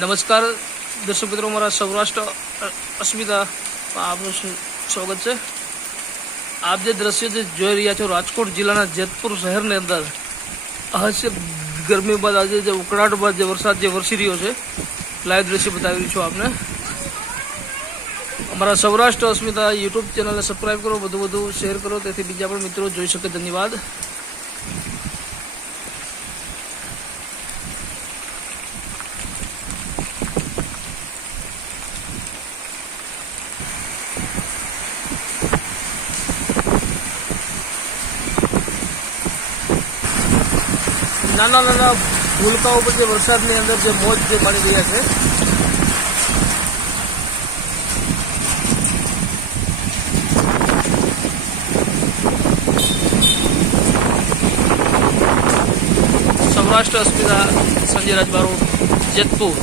નમસ્કાર દર્શક મિત્રો, મારા સૌરાષ્ટ્ર અસ્મિતા આપનું સ્વાગત છે। આપ જે દ્રશ્ય જોઈ રહ્યા છો, રાજકોટ જિલ્લાના જેતપુર શહેરની અંદર અહસ્ય ગરમી બાદ આજે જે ઉકળાટ બાદ જે વરસાદ જે વરસી રહ્યો છે, લાઈવ દ્રશ્ય બતાવી રહ્યું છું આપને। અમારા સૌરાષ્ટ્ર અસ્મિતા યુટ્યુબ ચેનલને સબસ્ક્રાઈબ કરો, વધુ શેર કરો, તેથી બીજા પણ મિત્રો જોઈ શકે। ધન્યવાદ। નાના નાના ભૂલકાઓ પર જે વરસાદની અંદર જે મોજ જે માણી રહ્યા છે, સૌરાષ્ટ્ર અસ્મિતા, સંજય રાજબારો, જેતપુર।